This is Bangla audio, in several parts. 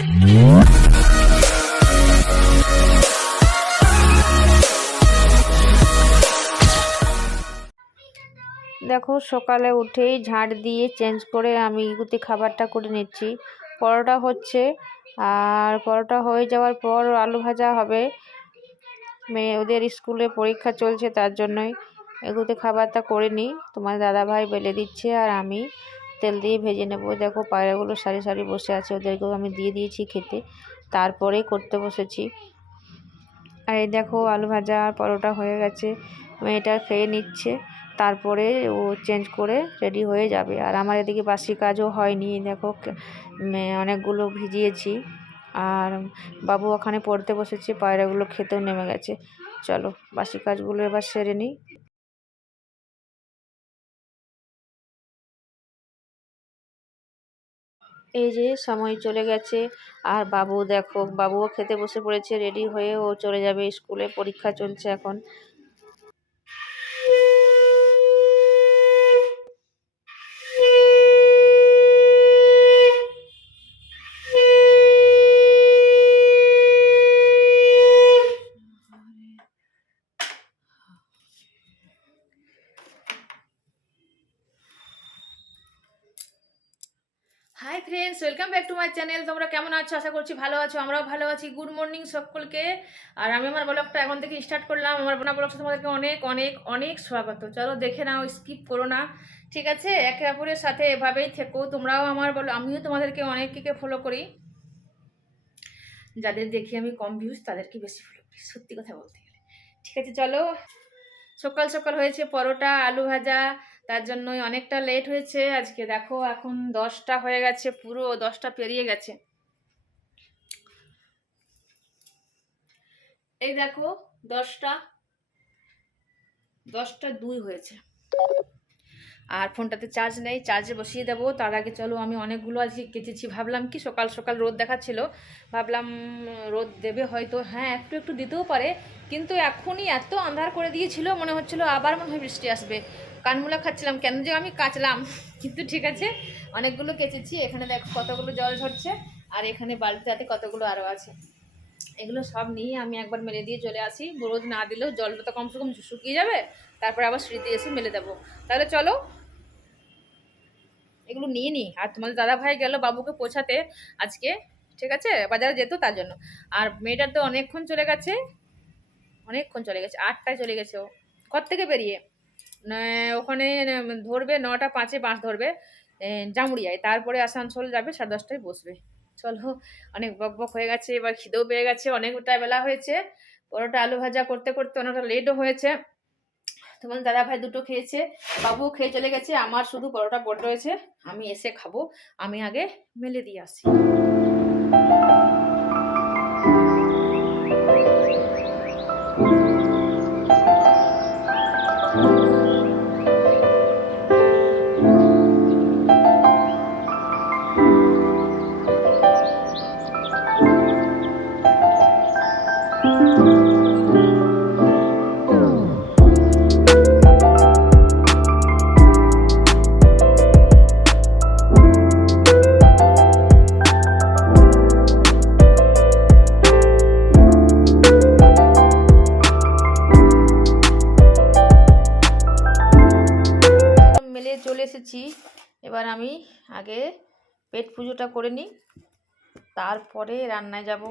দেখো, সকালে উঠেই ঝাঁট দিয়ে চেঞ্জ করে আমি ইগুতি খাবারটা করে নিচ্ছি। পরোটা হচ্ছে, আর পরোটা হয়ে যাওয়ার পর আলু ভাজা হবে। মেয়ে ওদের স্কুলে পরীক্ষা চলছে, তার জন্যই এগুতে খাবারটা করে নিই। তোমার দাদাভাই বেলে দিচ্ছে আর আমি তেল দিয়ে ভেজে নেব। দেখো পায়রাগুলো সারি সারি বসে আছে, ওদেরকেও আমি দিয়ে দিয়েছি খেতে। তারপরেই করতে বসেছি। আর এই দেখো আলু ভাজা আর পরোটা হয়ে গেছে। মেয়েটা খেয়ে নিচ্ছে, তারপরে ও চেঞ্জ করে রেডি হয়ে যাবে। আর আমার এদিকে বাসি কাজও হয়নি দেখো অনেকগুলো ভিজিয়েছি। আর বাবু ওখানে পড়তে বসেছে, পায়রাগুলো খেতেও নেমে গেছে। চলো বাসি কাজগুলো এবার সেরে নিই। এই যে সময় চলে গেছে। আর বাবু দেখো, বাবুও খেতে বসে পড়েছে রেডি হয়ে ও চলে যাবে স্কুলে, পরীক্ষা চলছে এখন। Hi friends welcome back to my channel তোমরা কেমন আছো? আশা করছি ভালো আছো, আমরাও ভালো আছি। গুড মর্নিং সকলকে। আর আমি আমার ব্লগটা এখন থেকে স্টার্ট করলাম। আমার বোনা ব্লগটা তোমাদেরকে অনেক অনেক অনেক স্বাগত। চলো দেখে নাও স্কিপ করো না। ঠিক আছে? একে অপরের সাথে এভাবেই থেকো। তোমরাও আমার বলো, আমিও তোমাদেরকে অনেককে ফলো করি। যাদের দেখি আমি কম ভিউজ তাদেরকে বেশি ফলো করি। সত্যি কথা বলতে গেলে। ঠিক আছে, চলো। সকাল সকাল হয়েছে পরোটা, আলু ভাজা তার জন্যই অনেকটা লেট হয়েছে। আজকে দেখো এখন দশটা হয়ে গেছে, পুরো দশটা পেরিয়ে গেছে। এই দেখো দশটা দশটা দুই হয়েছে। আর ফোনটাতে চার্জ নেই চার্জে বসিয়ে দেবো। তার আগে চলো আমি অনেকগুলো আজকে কেচেছি। ভাবলাম কি সকাল সকাল রোদ দেখাচ্ছিল। ভাবলাম রোদ দেবে হয়তো হ্যাঁ একটু একটু দিতেও পারে। কিন্তু এখনই এত আন্ধার করে দিয়েছিল, মনে হচ্ছিল আবার মনে হয় বৃষ্টি আসবে। কানমূলা খাচ্ছিলাম। কেন যে আমি কাচলাম। কিন্তু ঠিক আছে, অনেকগুলো কেচেছি। এখানে দেখো কতগুলো জল ঝরছে, আর এখানে বালতিতে কতগুলো আরও আছে। এগুলো সব নিয়ে আমি একবার মেলে দিয়ে চলে আসি। রোদ না দিলেও জলটা তো কমসে কম শুকিয়ে যাবে। তারপরে আবার স্মৃতি এসে মেলে দেবো। তাহলে চলো, এগুলো নিয়ে নিই আর তোমাদের দাদা ভাই গেল বাবুকে পৌঁছাতে আজকে, ঠিক আছে? বাজারে যেত তার জন্য। আর মেয়েটার তো অনেকক্ষণ চলে গেছে, অনেকক্ষণ চলে গেছে, আটটায় চলে গেছে ও। ঘর থেকে বেরিয়ে? ওখানে ধরবে নটা পাঁচে বাস ধরবে জামুড়িয়ায়। তারপরে আসানসোল যাবে, সাড়ে দশটায় বসবে। চলো, অনেক বক বক হয়ে গেছে, এবার খিদেও পেয়ে গেছে, অনেকটা বেলা হয়েছে। পরোটা আলু ভাজা করতে করতে অনেকটা লেটও হয়েছে। তোমার দাদা ভাই দুটো খেয়েছে বাবু খেয়ে চলে গেছে, আমার শুধু পরোটা পড়ে রয়েছে আমি এসে খাব, আমি আগে মেলে দিয়ে আসি। করে নিই। তারপরে রান্নায় যাব।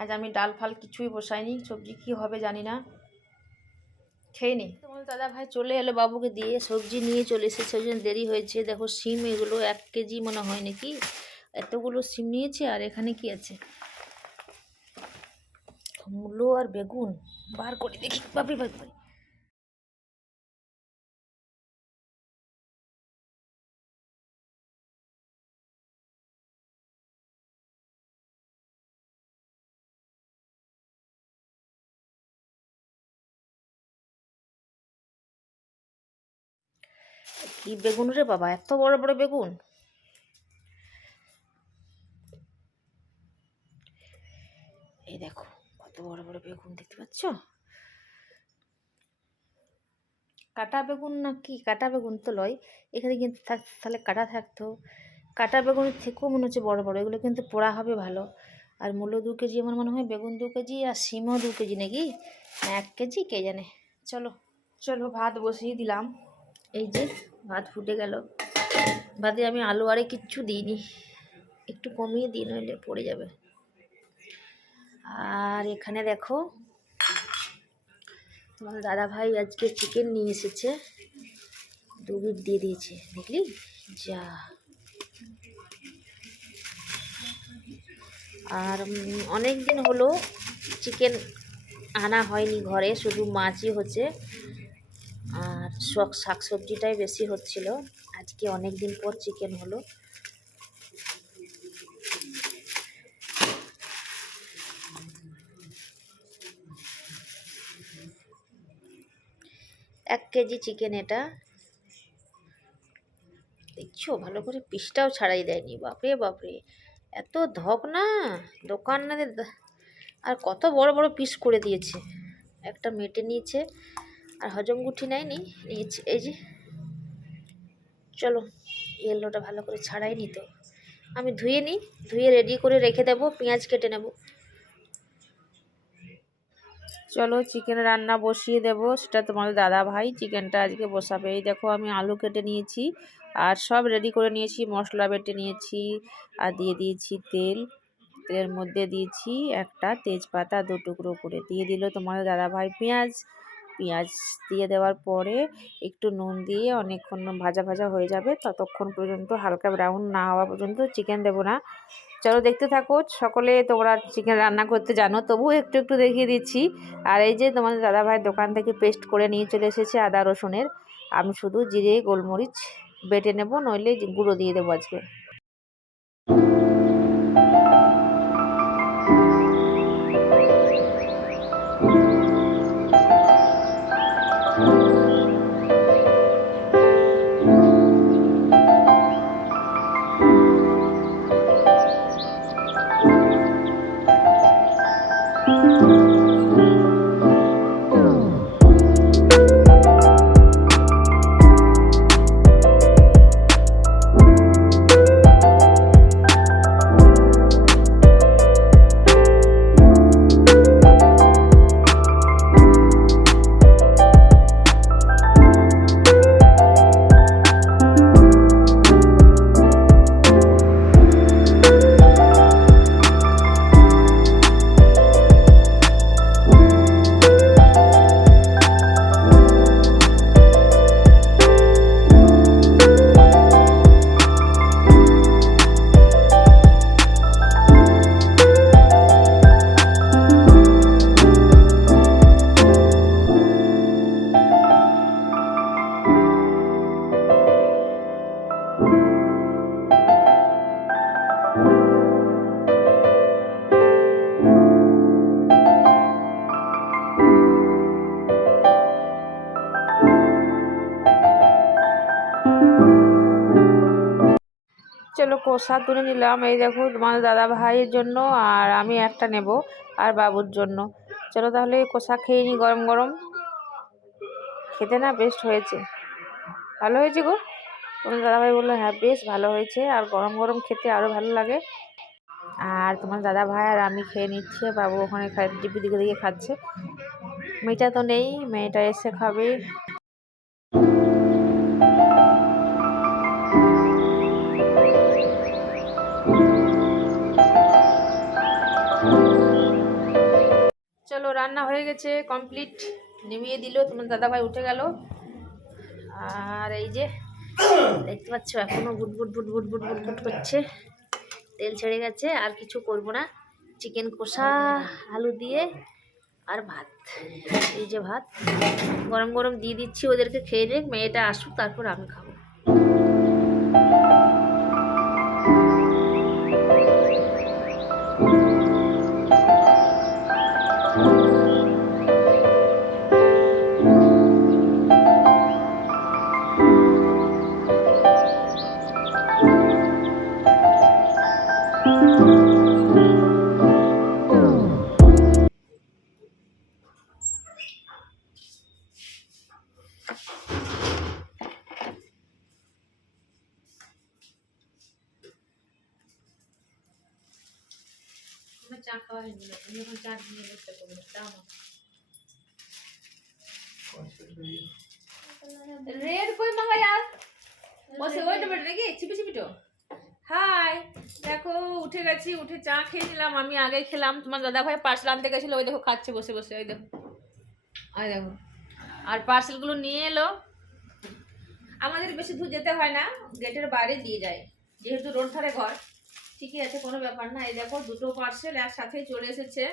আজ আমি ডাল ফাল কিছুই বসাইনি, সবজি কি হবে জানি না। খেয়ে নি। তোমার দাদা ভাই চলে এলো, বাবুকে দিয়ে সবজি নিয়ে চলে এসেছে, ওই জন্য দেরি হয়েছে। দেখো সিম এগুলো এক কেজি মনে হয় নাকি? এতগুলো সিম নিয়েছে আর এখানে কি আছে? মূলো আর বেগুন। বার করে দেখি। বাপরে বাপরে। কি বেগুন রে বাবা? এত বড় বড় বেগুন। এই দেখো, কত বড় বড় বেগুন দেখতে পাচ্ছ? কাটা বেগুন না কি? কাটা বেগুন তো লয়। এখানে কিন্তু তাহলে কাটা থাকতো কাটা বেগুনের থেকেও মনে হচ্ছে বড় বড়। এগুলো কিন্তু পোড়া হবে ভালো। আর মূলো দু কেজি আমার মনে হয় বেগুন দু কেজি আর সিমও দু কেজি নাকি? এক কেজি, কে জানে? চলো চলো, ভাত বসিয়ে দিলাম। এই যে ভাত ফুটে গেল। ভাতে আমি আলু আরে কিচ্ছু দিইনি। একটু কমিয়ে দিই, নইলে পড়ে যাবে। আর এখানে দেখো তোমার দাদা ভাই আজকে চিকেন নিয়ে এসেছে। দু বিট দিয়ে দিয়েছে। দেখলি? যা। আর অনেক দিন হলো চিকেন আনা হয়নি ঘরে, শুধু মাছই হচ্ছে। শাক শাক সবজিটাই বেশি হচ্ছিল। আজকে অনেক দিন পর চিকেন হলো। এক কেজি চিকেন এটা। দেখছ, ভালো করে পিসটাও ছাড়াই দেয়নি। বাপরে বাপরে। এত ধক না? দোকানদারের দা- আর কত বড় বড় পিস করে দিয়েছে। একটা মেটে নিয়েছে। আর হজম গুঠি নেয়নি। নিয়েছি এই যে। চলো ইয়েলোটা ভালো করে ছাড়াই নিত আমি ধুয়ে নিই ধুয়ে রেডি করে রেখে দেবো, পেঁয়াজ কেটে নেব। চলো চিকেন রান্না বসিয়ে দেব। সেটা তোমাদের দাদা ভাই চিকেনটা আজকে বসাবে। এই দেখো, আমি আলু কেটে নিয়েছি, আর সব রেডি করে নিয়েছি। মশলা বেটে নিয়েছি, আর দিয়ে দিয়েছি তেল। তেলের মধ্যে দিয়েছি একটা তেজপাতা, দু টুকরো করে। দিয়ে দিল তোমাদের দাদা ভাই পেঁয়াজ। পেঁয়াজ দিয়ে দেওয়ার পরে একটু নুন দিয়ে অনেকক্ষণ ভাজা ভাজা হয়ে যাবে। ততক্ষণ পর্যন্ত হালকা ব্রাউন না হওয়া পর্যন্ত চিকেন দেবো না। চলো দেখতে থাকো, সকলে তোমরা চিকেন রান্না করতে জানো, তবুও একটু একটু দেখিয়ে দিচ্ছি। আর এই যে তোমাদের দাদা ভাই দোকান থেকে পেস্ট করে নিয়ে চলে এসেছে আদা রসুনের, আমি শুধু জিরে, গোলমরিচ বেটে নেব, নইলে গুঁড়ো দিয়ে দেবো আজকে। চলো কষা তুলে নিলাম। এই দেখো তোমার দাদা ভাইয়ের জন্য আর আমি একটা নেব আর বাবুর জন্য। চলো তাহলে কষা খেয়ে নিই গরম গরম। খেতে না বেস্ট হয়েছে। ভালো হয়েছে গো? তোমার দাদাভাই বলল হ্যাঁ বেশ ভালো হয়েছে আর গরম গরম খেতে আরও ভালো লাগে। আর তোমার দাদা ভাই আর আমি খেয়ে নিচ্ছে বাবু ওখানে টিপি দিকে দিকে খাচ্ছে। মেয়েটা তো নেই, মেয়েটা এসে খাবে। রান্না হয়ে গেছে কমপ্লিট নেমিয়ে দিল, তোমার দাদাভাই উঠে গেল। আর এই যে, দেখতে পাচ্ছ, এখনও বুট বুট বুট বুট বুট বুট বুট করছে। তেল ছেড়ে গেছে, আর কিছু করব না। চিকেন কষা, আলু দিয়ে, আর ভাত। এই যে ভাত, গরম গরম দিয়ে দিচ্ছি, ওদেরকে খেয়ে নে মেয়েটা আসুক, তারপর আমি খাব। চা খাওয়া হয়নি তুমি এখন চা নিয়ে বসতে করবে দাও। রেড কই মাঙ্গা यार বসে ওইটা বেটা নাকি? চিপি চিপিটো হাই, দেখো, উঠে গেছি, উঠে চা খেয়ে নিলাম, আমি আগে খেলাম। তোমার দাদা ভাই পার্সেল আনতে গেছিল, ওই দেখো খাচ্ছে বসে বসে, ওই দেখো। ওই দেখো। আর পার্সেলগুলো নিয়ে এলো। আমাদের বেশি দূর যেতে হয় না, গেটের বাইরে দিয়ে যায়, যেহেতু রোড ধারে ঘর। ঠিকই আছে, কোনো ব্যাপার না। এই দেখো, দুটো পার্সেল একসাথে চলে এসেছে।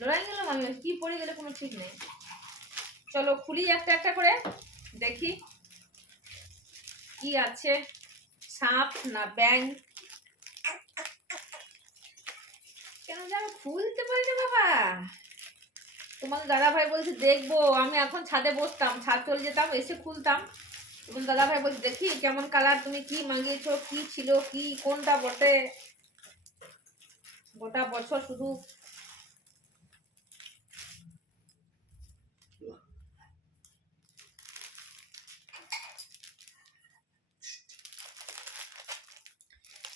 লড়াই গেলাম আমি কি পড়ে গেলে কোনো ঠিক নেই। চলো খুলি একটা একটা করে, দেখি কি আছে। সাপ না ব্যাং কেন যেন খুলতে পারি না বাবা। তোমার দাদা ভাই বলছে, দেখব, আমি এখন ছাদে বসতাম, ছাদ চলে যেতাম, এসে খুলতাম। এবং দাদা ভাই বলছে, দেখি কেমন কালার তুমি কি মাগিয়েছো, কি ছিল, কি, কোনটা বটে? গোটা বছর শুধু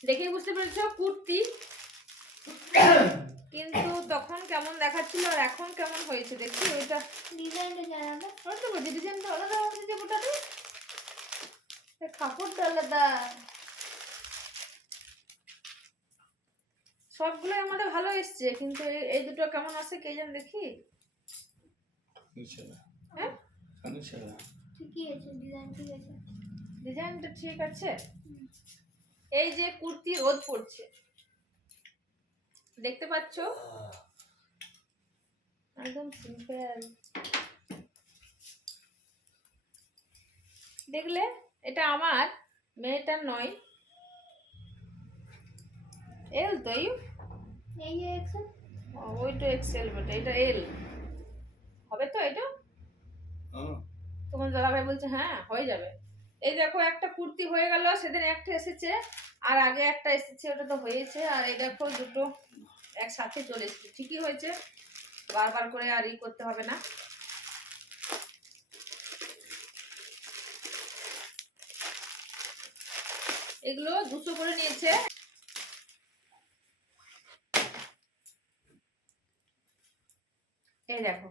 দেখে বুঝতে পেরেছ, কুর্তি। কিন্তু তখন কেমন দেখাচ্ছিল আর এখন কেমন হয়েছে দেখি ওইটা। ডিজাইনটা জানাবে তো বলছি ডিজাইনটা আলাদা হচ্ছে যে গোটাতে কাপড়টা আলাদা। সবগুলো আমাদের ভালো এসছে কিন্তু এই- এই দুটো কেমন আছে কে জান দেখি? হ্যাঁ? ঠিকই আছে ডিজাইন ঠিক আছে। ডিজাইনটা ঠিক আছে। এই যে কুর্তি রোদ পড়ছে। দেখতে পাচ্ছ? একদম সিম্পল দেখলে? এটা আমার মেয়েটার নয়। এল তো এক্সেল বটে এটা এল হবে তো এটা? তখন দাদাভাই বলছে হ্যাঁ হয়ে যাবে। এই দেখো একটা কুর্তি হয়ে গেল সেদিন একটা এসেছে আর আগে একটা এসেছে ওটা তো হয়েছে আর এই দেখো দুটো একসাথে চলে এসেছে। ঠিকই হয়েছে। বারবার করে আর ই করতে হবে না। এগুলো দুশো করে নিয়েছে। এই দেখো।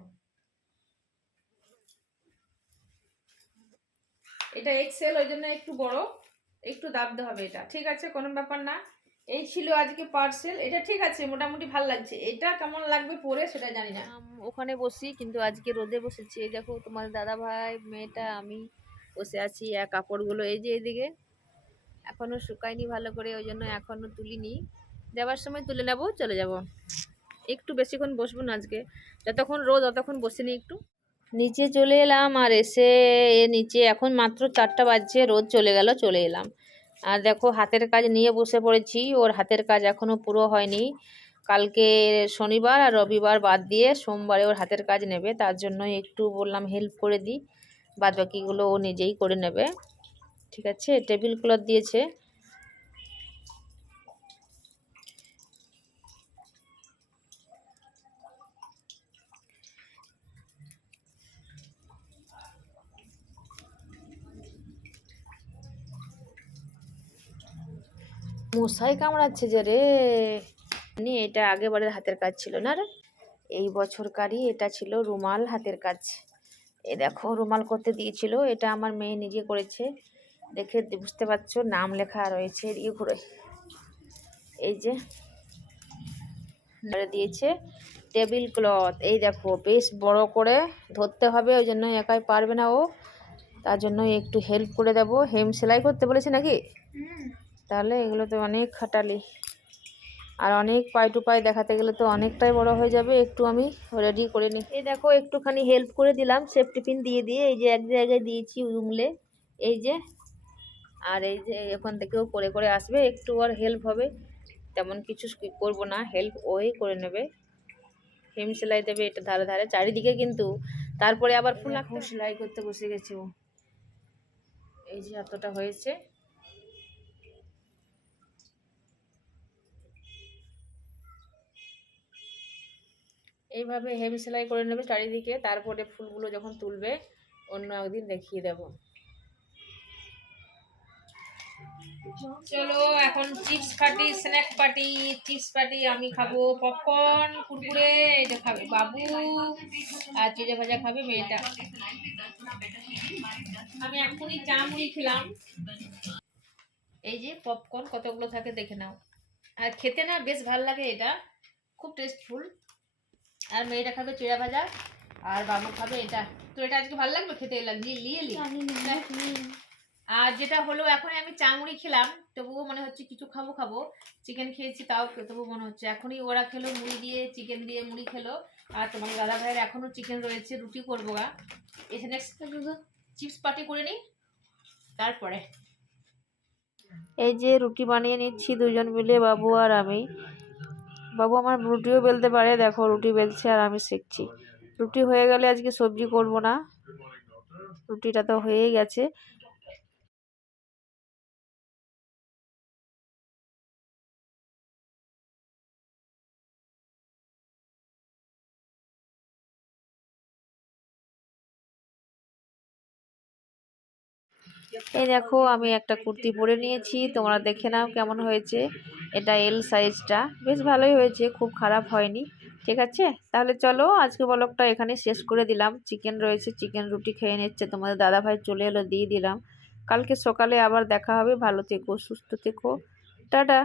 এটা এক্সেল ওই জন্য একটু বড়। একটু দাবতে হবে এটা। ঠিক আছে, কোনো ব্যাপার না। এই ছিল আজকে পার্সেল এটা ঠিক আছে, মোটামুটি ভালো লাগছে। এটা কেমন লাগবে পরে সেটা জানি না। ওখানে বসি, কিন্তু আজকে রোদে বসেছি। এই দেখো, তোমার দাদা ভাই, মেয়েটা, আমি বসে আছি। আর কাপড়গুলো এই যে এদিকে। এখনও শুকায়নি ভালো করে, ওই জন্য এখনও তুলিনি। যাবার সময় তুলে নেব, চলে যাব। একটু বেশিক্ষণ বসবো না আজকে। যতক্ষণ রোদ ততক্ষণ বসিনি একটু। নিচে চলে এলাম, আর এসে এ নিচে এখন মাত্র চারটা বাজছে, রোদ চলে গেল, চলে এলাম। আর দেখো হাতের কাজ নিয়ে বসে পড়েছি, ওর হাতের কাজ এখনও পুরো হয়নি। কালকে শনিবার আর রবিবার বাদ দিয়ে সোমবারে ওর হাতের কাজ নেবে, তার জন্য একটু বললাম হেল্প করে দিই। বাদ বাকিগুলো ও নিজেই করে নেবে। ঠিক আছে টেবিল ক্লথ দিয়েছে। মশাই কামড়াচ্ছে যে রে। নি এটা আগেবারের হাতের কাজ ছিল না রে? এই বছরকারই এটা ছিল রুমাল হাতের কাজ। এ দেখো, রুমাল করতে দিয়েছিল, এটা আমার মেয়ে নিজে করেছে। দেখে বুঝতে পারছ, নাম লেখা রয়েছে এদিকে ঘুরে। এই যে দিয়েছে, টেবিল ক্লথ। এই দেখো, বেশ বড় করে ধরতে হবে, ওই জন্য একাই পারবে না ও। তার জন্য একটু হেল্প করে দেবো। হেম সেলাই করতে বলেছে নাকি? তাহলে এগুলো তো অনেক খাটালি। আর অনেক পাই টু পাই দেখাতে গেলে তো অনেকটাই বড় হয়ে যাবে। একটু আমি রেডি করে নিই এই দেখো একটুখানি হেল্প করে দিলাম। সেফটি পিন দিয়ে দিয়ে এই যে এক জায়গায় দিয়েছি উমলে। এই যে আর এই যে এখান থেকেও করে করে আসবে। একটু আর হেল্প হবে। তেমন কিছু করব না। হেল্প ওই করে নেবে। হেম সেলাই দেবে এটা ধারে ধারে চারিদিকে কিন্তু। তারপরে আবার ফুল সেলাই করতে বসে গেছে ও। এই যে এতটা হয়েছে। এইভাবে হেভি সেলাই করে নেবে চারিদিকে, তারপরে ফুলগুলো যখন তুলবে, অন্য একদিন দেখিয়ে দেব। চলো, এখন chips party, snack party, chips party, আমি খাব পপকর্ন, কুরকুরে এটা খাবে বাবু, আর চিড়ে ভাজা খাবে মেয়েটা। আমি এখনই চা মুড়ি খেলাম। এই যে পপকর্ন কতগুলো থাকে দেখে নাও। আর খেতে না বেশ ভালো লাগে এটা, খুব টেস্টফুল আর মেয়েটা খাবে চিড়া ভাজা আর বাবু খাবে এটা। তো এটা আজকে ভালো লাগবে খেতে? লাগলি লিয়ে লি আর যেটা হলো এখন আমি চামড়ি খেলাম তবুও মনে হচ্ছে কিছু খাব খাব। চিকেন খেয়েছি তাও তবু মনে হচ্ছে। এখনই ওরা খেলো মুড়ি দিয়ে চিকেন দিয়ে মুড়ি খেলো। আর তোমার দাদা ভাইয়ের এখনও চিকেন রয়েছে রুটি করব গা। এখানে চিপস পার্টি করে নিই তারপরে। এই যে রুটি বানিয়ে নিচ্ছি দুজন মিলে বাবু আর আমি। বাবু আমার রুটিও বেলতে পারে, দেখো রুটি বেলছে আর আমি শিখছি। রুটি হয়ে গেলে আজকে সবজি করব না। রুটিটা তো হয়েই গেছে। এই দেখো, আমি একটা কুর্তি পরে নিয়েছি। তোমরা দেখে নাও কেমন হয়েছে। এটা এল সাইজটা বেশ ভালোই হয়েছে, খুব খারাপ হয়নি। ঠিক আছে? তাহলে চলো, আজকে বলকটা এখানে শেষ করে দিলাম। চিকেন রয়েছে, চিকেন রুটি খেয়ে নিচ্ছে। তোমাদের দাদাভাই চলে এলো, দিয়ে দিলাম। কালকে সকালে আবার দেখা হবে। ভালো থেকো, সুস্থ থেকো। টাটা!